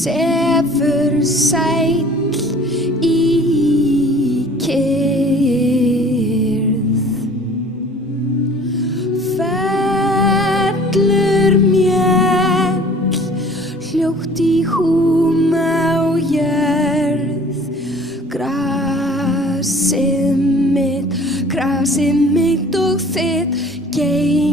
sefur sæll í kyrrð. Fellur mjöll hljótt í húma á jörð. Grasið mitt og þitt geym